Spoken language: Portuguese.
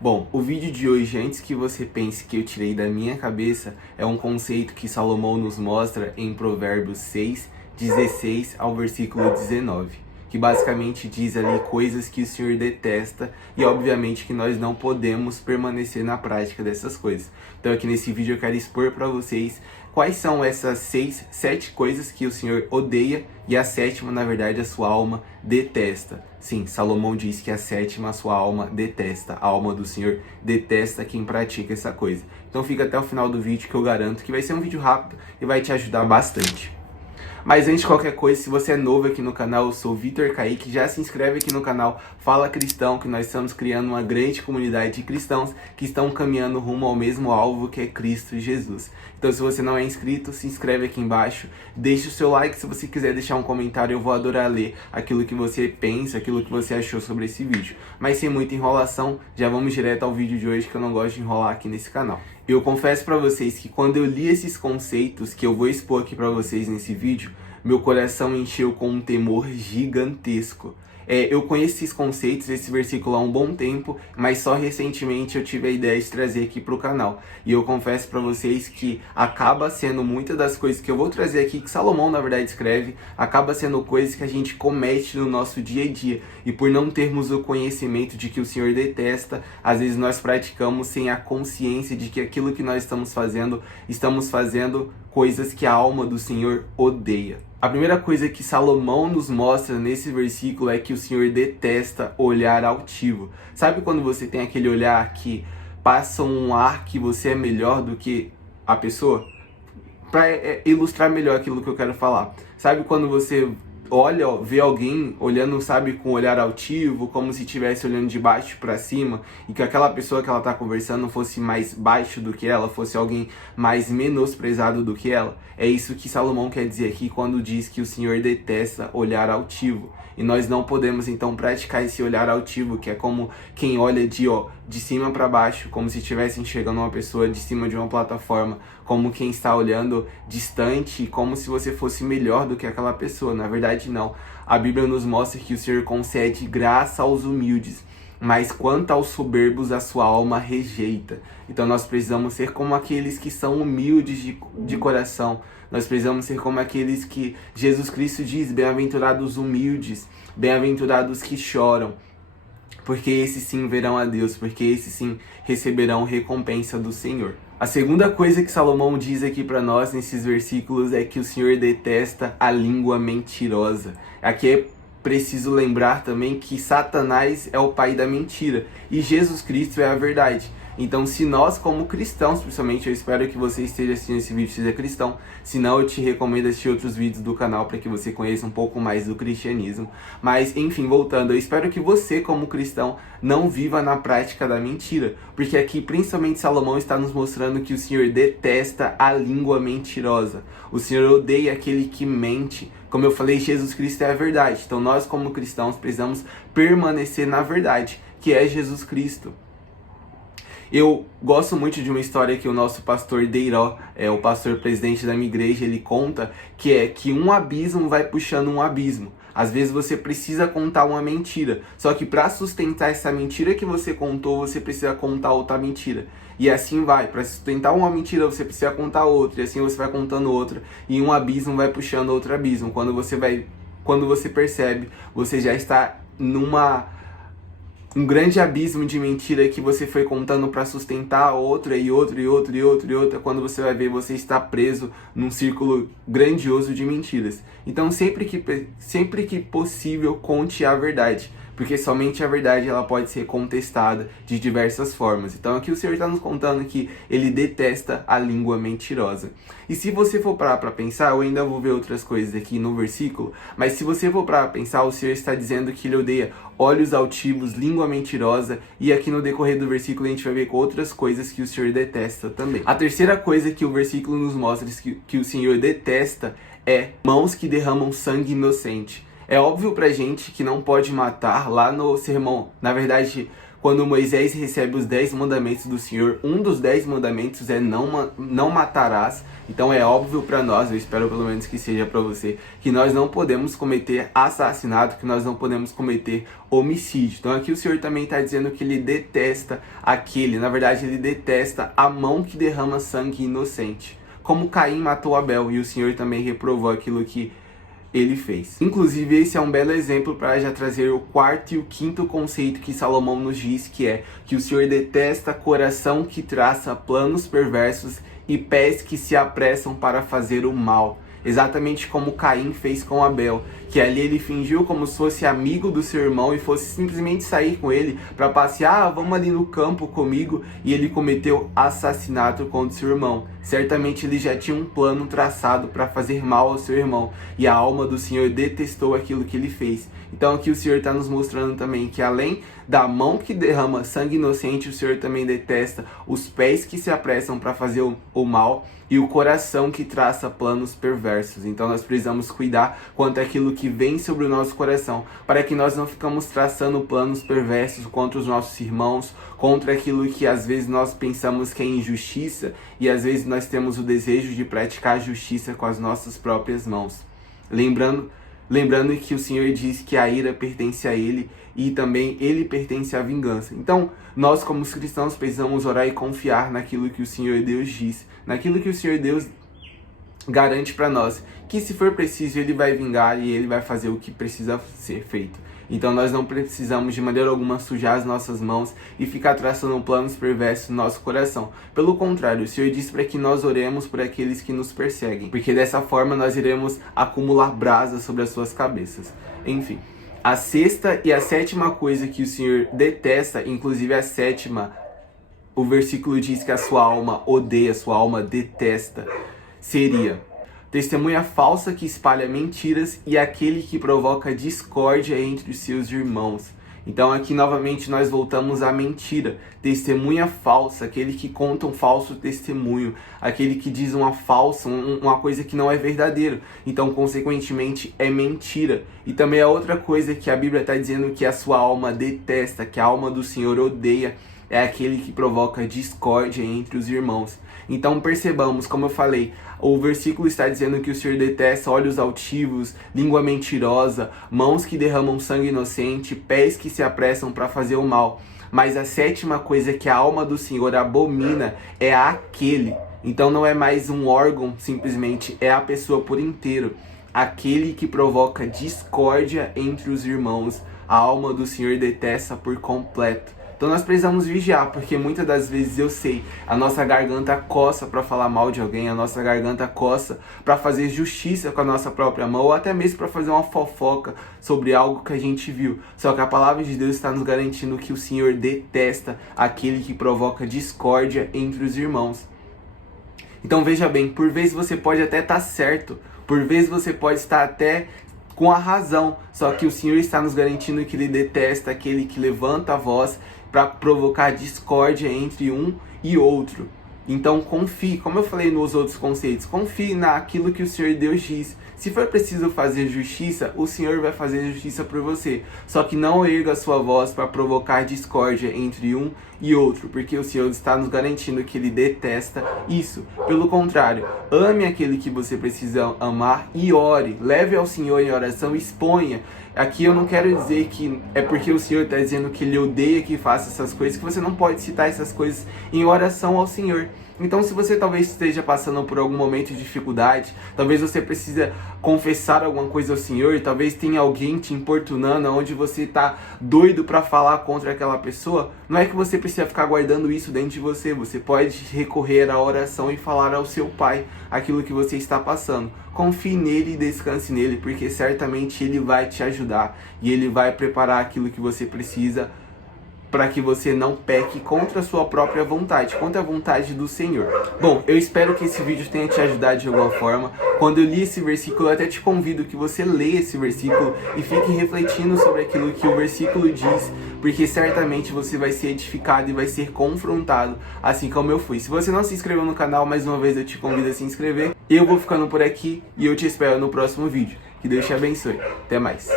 Bom, o vídeo de hoje, antes que você pense que eu tirei da minha cabeça, é um conceito que Salomão nos mostra em Provérbios 6, 16 ao versículo 19, que basicamente diz ali coisas que o Senhor detesta e obviamente que nós não podemos permanecer na prática dessas coisas. Então aqui nesse vídeo eu quero expor para vocês quais são essas 7 coisas que o Senhor odeia e a sétima, na verdade, a sua alma detesta. Sim, Salomão diz que a sétima a sua alma detesta. A alma do Senhor detesta quem pratica essa coisa. Então fica até o final do vídeo que eu garanto que vai ser um vídeo rápido e vai te ajudar bastante. Mas antes de qualquer coisa, se você é novo aqui no canal, eu sou o Vitor Kaique, já se inscreve aqui no canal Fala Cristão, que nós estamos criando uma grande comunidade de cristãos que estão caminhando rumo ao mesmo alvo que é Cristo Jesus. Então se você não é inscrito, se inscreve aqui embaixo, deixe o seu like, se você quiser deixar um comentário, eu vou adorar ler aquilo que você pensa, aquilo que você achou sobre esse vídeo. Mas sem muita enrolação, já vamos direto ao vídeo de hoje, que eu não gosto de enrolar aqui nesse canal. Eu confesso para vocês que quando eu li esses conceitos que eu vou expor aqui para vocês nesse vídeo, meu coração encheu com um temor gigantesco. Eu conheço esses conceitos, esse versículo há um bom tempo, mas só recentemente eu tive a ideia de trazer aqui para o canal. E eu confesso para vocês que acaba sendo muitas das coisas que eu vou trazer aqui, que Salomão na verdade escreve, acaba sendo coisas que a gente comete no nosso dia a dia. E por não termos o conhecimento de que o Senhor detesta, às vezes nós praticamos sem a consciência de que aquilo que nós estamos fazendo coisas que a alma do Senhor odeia. A primeira coisa que Salomão nos mostra nesse versículo é que o Senhor detesta olhar altivo. Sabe quando você tem aquele olhar que passa um ar que você é melhor do que a pessoa? Para ilustrar melhor aquilo que eu quero falar. Sabe quando você olha, vê alguém olhando, sabe, com um olhar altivo, como se estivesse olhando de baixo para cima, e que aquela pessoa que ela está conversando fosse mais baixo do que ela, fosse alguém mais menosprezado do que ela? É isso que Salomão quer dizer aqui quando diz que o Senhor detesta olhar altivo. E nós não podemos então praticar esse olhar altivo, que é como quem olha de cima para baixo, como se estivesse enxergando uma pessoa de cima de uma plataforma, como quem está olhando distante, como se você fosse melhor do que aquela pessoa. Na verdade, não. A Bíblia nos mostra que o Senhor concede graça aos humildes, mas quanto aos soberbos a sua alma rejeita. Então nós precisamos ser como aqueles que são humildes de coração. Nós precisamos ser como aqueles que Jesus Cristo diz: bem-aventurados humildes, bem-aventurados que choram, porque esses sim verão a Deus, porque esses sim receberão recompensa do Senhor. A segunda coisa que Salomão diz aqui para nós nesses versículos é que o Senhor detesta a língua mentirosa. Aqui é preciso lembrar também que Satanás é o pai da mentira e Jesus Cristo é a verdade. Então, se nós como cristãos, principalmente, eu espero que você esteja assistindo esse vídeo, seja cristão, senão eu te recomendo assistir outros vídeos do canal para que você conheça um pouco mais do cristianismo. Mas, enfim, voltando, eu espero que você como cristão não viva na prática da mentira, porque aqui, principalmente, Salomão está nos mostrando que o Senhor detesta a língua mentirosa. O Senhor odeia aquele que mente. Como eu falei, Jesus Cristo é a verdade. Então, nós como cristãos precisamos permanecer na verdade, que é Jesus Cristo. Eu gosto muito de uma história que o nosso pastor Deiró, o pastor presidente da minha igreja, ele conta, que é que um abismo vai puxando um abismo. Às vezes você precisa contar uma mentira, só que para sustentar essa mentira que você contou, você precisa contar outra mentira. E assim vai, para sustentar uma mentira você precisa contar outra, e assim você vai contando outra, e um abismo vai puxando outro abismo. Quando você percebe, você já está um grande abismo de mentira que você foi contando para sustentar outra e outra e outra e outra e outra. Quando você vai ver, você está preso num círculo grandioso de mentiras. Então sempre que possível, conte a verdade, porque somente a verdade ela pode ser contestada de diversas formas. Então aqui o Senhor está nos contando que ele detesta a língua mentirosa. E se você for parar para pensar, eu ainda vou ver outras coisas aqui no versículo, mas se você for parar para pensar, o Senhor está dizendo que ele odeia olhos altivos, língua mentirosa, e aqui no decorrer do versículo a gente vai ver com outras coisas que o Senhor detesta também. A terceira coisa que o versículo nos mostra que o Senhor detesta é mãos que derramam sangue inocente. É óbvio pra gente que não pode matar lá no sermão. Na verdade, quando Moisés recebe os 10 mandamentos do Senhor, um dos 10 mandamentos é não matarás. Então é óbvio para nós, eu espero pelo menos que seja para você, que nós não podemos cometer assassinato, que nós não podemos cometer homicídio. Então aqui o Senhor também está dizendo que ele detesta na verdade ele detesta a mão que derrama sangue inocente. Como Caim matou Abel, e o Senhor também reprovou aquilo que ele fez. Inclusive, esse é um belo exemplo para já trazer o quarto e o quinto conceito que Salomão nos diz, que é que o Senhor detesta coração que traça planos perversos e pés que se apressam para fazer o mal. Exatamente como Caim fez com Abel, que ali ele fingiu como se fosse amigo do seu irmão e fosse simplesmente sair com ele para passear, vamos ali no campo comigo, e ele cometeu assassinato contra seu irmão. Certamente ele já tinha um plano traçado para fazer mal ao seu irmão, e a alma do Senhor detestou aquilo que ele fez. Então aqui o Senhor está nos mostrando também que além da mão que derrama sangue inocente, o Senhor também detesta os pés que se apressam para fazer o mal e o coração que traça planos perversos. Então nós precisamos cuidar quanto àquilo que vem sobre o nosso coração, para que nós não ficamos traçando planos perversos contra os nossos irmãos, contra aquilo que às vezes nós pensamos que é injustiça, e às vezes nós temos o desejo de praticar justiça com as nossas próprias mãos. Lembrando que o Senhor diz que a ira pertence a Ele e também Ele pertence à vingança. Então, nós como cristãos precisamos orar e confiar naquilo que o Senhor Deus diz, naquilo que o Senhor Deus garante para nós, que se for preciso Ele vai vingar e Ele vai fazer o que precisa ser feito. Então nós não precisamos de maneira alguma sujar as nossas mãos e ficar traçando planos perversos no nosso coração. Pelo contrário, o Senhor diz para que nós oremos por aqueles que nos perseguem, porque dessa forma nós iremos acumular brasas sobre as suas cabeças. Enfim, a sexta e a sétima coisa que o Senhor detesta, inclusive a sétima, o versículo diz que a sua alma odeia, a sua alma detesta, seria testemunha falsa que espalha mentiras e aquele que provoca discórdia entre os seus irmãos. Então aqui novamente nós voltamos à mentira. Testemunha falsa, aquele que conta um falso testemunho, aquele que diz uma falsa, uma coisa que não é verdadeira. Então consequentemente é mentira. E também a outra coisa que a Bíblia está dizendo que a sua alma detesta, que a alma do Senhor odeia, é aquele que provoca discórdia entre os irmãos. Então percebamos, como eu falei, o versículo está dizendo que o Senhor detesta olhos altivos, língua mentirosa, mãos que derramam sangue inocente, pés que se apressam para fazer o mal. Mas a sétima coisa que a alma do Senhor abomina é aquele. Então não é mais um órgão, simplesmente é a pessoa por inteiro. Aquele que provoca discórdia entre os irmãos, a alma do Senhor detesta por completo. Então nós precisamos vigiar, porque muitas das vezes eu sei, a nossa garganta coça para falar mal de alguém, a nossa garganta coça para fazer justiça com a nossa própria mão, ou até mesmo para fazer uma fofoca sobre algo que a gente viu. Só que a palavra de Deus está nos garantindo que o Senhor detesta aquele que provoca discórdia entre os irmãos. Então veja bem, por vezes você pode até estar certo, por vezes você pode estar até com a razão, só que o Senhor está nos garantindo que Ele detesta aquele que levanta a voz para provocar discórdia entre um e outro. Então confie, como eu falei nos outros conceitos, confie naquilo que o Senhor Deus diz. Se for preciso fazer justiça, o Senhor vai fazer justiça por você. Só que não erga a sua voz para provocar discórdia entre um e outro, porque o Senhor está nos garantindo que Ele detesta isso. Pelo contrário, ame aquele que você precisa amar e ore. Leve ao Senhor em oração e exponha. Aqui eu não quero dizer que é porque o Senhor está dizendo que Ele odeia que faça essas coisas, que você não pode citar essas coisas em oração ao Senhor. Então se você talvez esteja passando por algum momento de dificuldade, talvez você precisa confessar alguma coisa ao Senhor, talvez tenha alguém te importunando, onde você está doido para falar contra aquela pessoa, não é que você precisa ficar guardando isso dentro de você, você pode recorrer à oração e falar ao seu Pai aquilo que você está passando. Confie nele e descanse nele, porque certamente Ele vai te ajudar e Ele vai preparar aquilo que você precisa para que você não peque contra a sua própria vontade, contra a vontade do Senhor. Bom, eu espero que esse vídeo tenha te ajudado de alguma forma. Quando eu li esse versículo, eu até te convido que você leia esse versículo e fique refletindo sobre aquilo que o versículo diz, porque certamente você vai ser edificado e vai ser confrontado, assim como eu fui. Se você não se inscreveu no canal, mais uma vez eu te convido a se inscrever. Eu vou ficando por aqui e eu te espero no próximo vídeo. Que Deus te abençoe. Até mais.